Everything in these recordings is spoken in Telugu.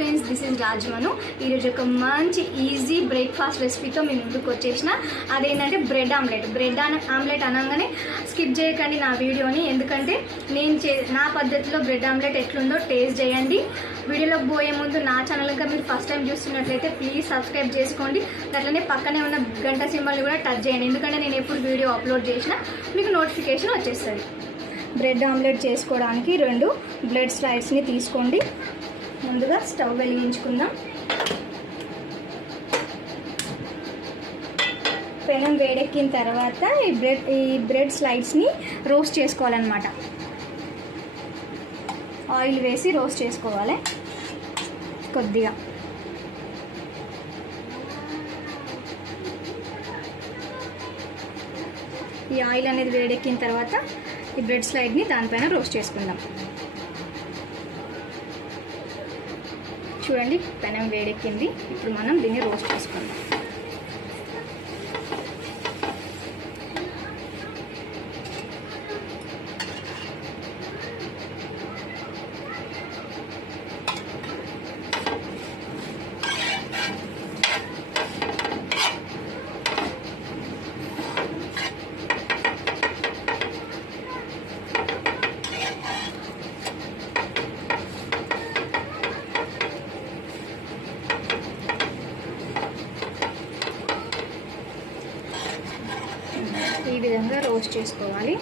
Friends, this is రాజ్మను. ఈరోజు ఒక మంచి ఈజీ బ్రేక్ఫాస్ట్ రెసిపీతో మీ ముందుకు వచ్చేసిన. అదేంటంటే బ్రెడ్ ఆమ్లెట్. బ్రెడ్ ఆమ్లెట్ అనగానే స్కిప్ చేయకండి నా వీడియోని, ఎందుకంటే నా పద్ధతిలో బ్రెడ్ ఆమ్లెట్ ఎట్లుందో టేస్ట్ చేయండి. వీడియోలోకి పోయే ముందు నా ఛానల్ ఇంకా మీరు ఫస్ట్ టైం చూస్తున్నట్లయితే ప్లీజ్ సబ్స్క్రైబ్ చేసుకోండి. అట్లనే పక్కనే ఉన్న గంట సింబల్ని కూడా టచ్ చేయండి, ఎందుకంటే నేను ఎప్పుడు వీడియో అప్లోడ్ చేసినా మీకు నోటిఫికేషన్ వచ్చేస్తుంది. బ్రెడ్ ఆమ్లెట్ చేసుకోవడానికి 2 బ్రెడ్ స్లైస్ని తీసుకోండి. ముందుగా స్టవ్ వెలిగించుకుందాం. పెనం వేడెక్కిన తర్వాత ఈ బ్రెడ్ స్లైస్ని రోస్ట్ చేసుకోవాలన్నమాట. ఆయిల్ వేసి రోస్ట్ చేసుకోవాలి కొద్దిగా. ఈ ఆయిల్ అనేది వేడెక్కిన తర్వాత ఈ బ్రెడ్ స్లైడ్ని దానిపైన రోస్ట్ చేసుకుందాం. చూడండి, పెనం వేడెక్కింది. ఇప్పుడు మనం దీన్ని రోస్ట్ చేసుకుందాం. ఈ విధంగా రోస్ట్ చేసుకోవాలి.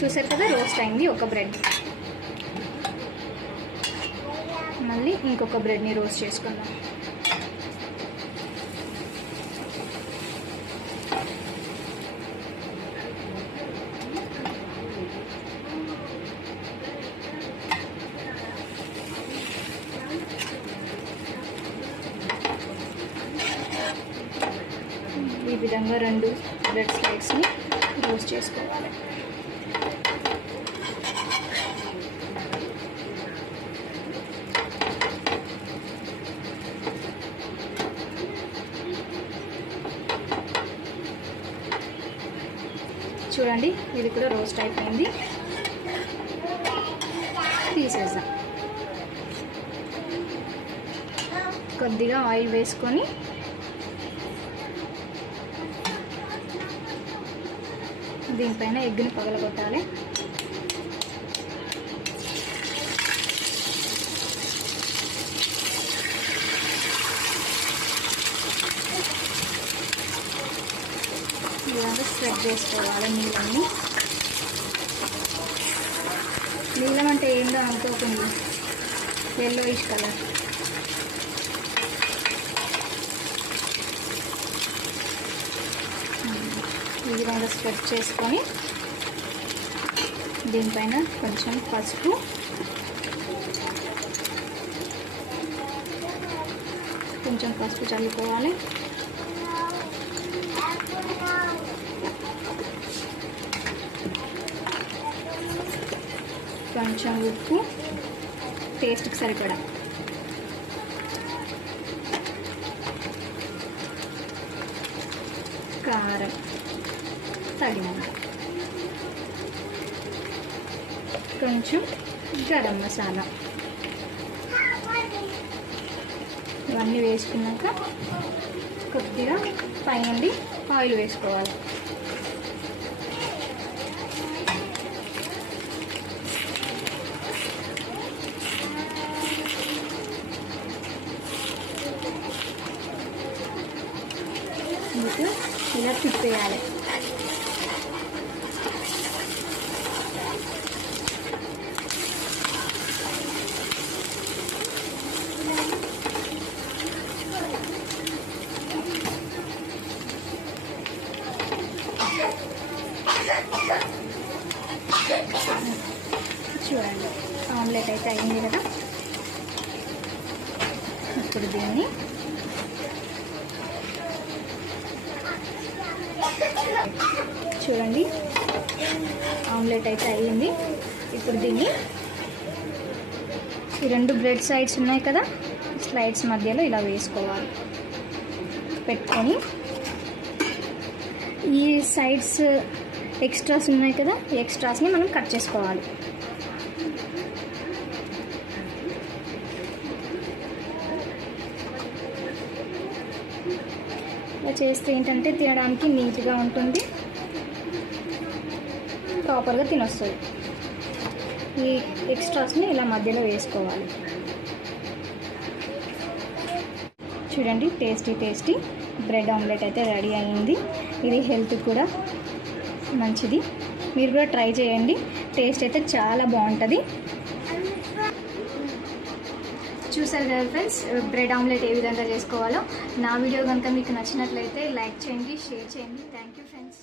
చూసారు కదా, రోస్ట్ అయింది ఒక బ్రెడ్. మళ్ళీ ఇంకొక బ్రెడ్ని రోస్ట్ చేసుకుందాం. ఈ విధంగా 2 బ్రెడ్ స్లైడ్స్ని రోస్ట్ చేసుకోవాలి. చూడండి, ఇది కూడా రోస్ట్ అయిపోయింది. తీసేద్దాం. కొద్దిగా ఆయిల్ వేసుకొని దీనిపైన ఎగ్ని పగలగొట్టాలి. ఇలాగా స్ప్రెడ్ చేసుకోవాలి నీళ్ళని. నీళ్ళం అంటే ఏందో అనుకోకుండా yellowish కలర్. ఈ విధంగా స్ప్రెడ్ చేసుకొని దీనిపైన కొంచెం పసుపు, చల్లుకోవాలి. కొంచెం ఉప్పు టేస్ట్కి సరిపడా, కారం తగినంత, కొంచెం గరం మసాలా. ఇవన్నీ వేసుకున్నాక కొద్దిగా పైనుండి ఆయిల్ వేసుకోవాలి. ఇలా తిప్పేయాలి. చూడండి, ఆమ్లెట్ అయితే అయింది కదా. ఇప్పుడు దీన్ని చూడండి, ఆమ్లెట్ అయితే అయ్యింది. ఇప్పుడు దీన్ని ఈ 2 బ్రెడ్ సైడ్స్ ఉన్నాయి కదా, స్లైడ్స్ మధ్యలో ఇలా వేసుకోవాలి. పెట్టుకొని ఈ సైడ్స్ ఎక్స్ట్రాస్ ఉన్నాయి కదా, ఈ ఎక్స్ట్రాస్ని మనం కట్ చేసుకోవాలి. ఇలా చేస్తే ఏంటంటే తినడానికి నీట్గా ఉంటుంది, ప్రాపర్గా తినొస్తుంది. ఈ ఎక్స్ట్రాస్ని ఇలా మధ్యలో వేసుకోవాలి. చూడండి, టేస్టీ బ్రెడ్ ఆమ్లెట్ అయితే రెడీ అయింది. ఇది హెల్త్ కూడా మంచిది, మీరు కూడా ట్రై చేయండి. టేస్ట్ అయితే చాలా బాగుంటుంది. చూసారు కదా ఫ్రెండ్స్, బ్రెడ్ ఆమ్లెట్ ఏ విధంగా చేసుకోవాలో. నా వీడియో కనుక మీకు నచ్చినట్లయితే లైక్ చేయండి, షేర్ చేయండి. Thank you friends.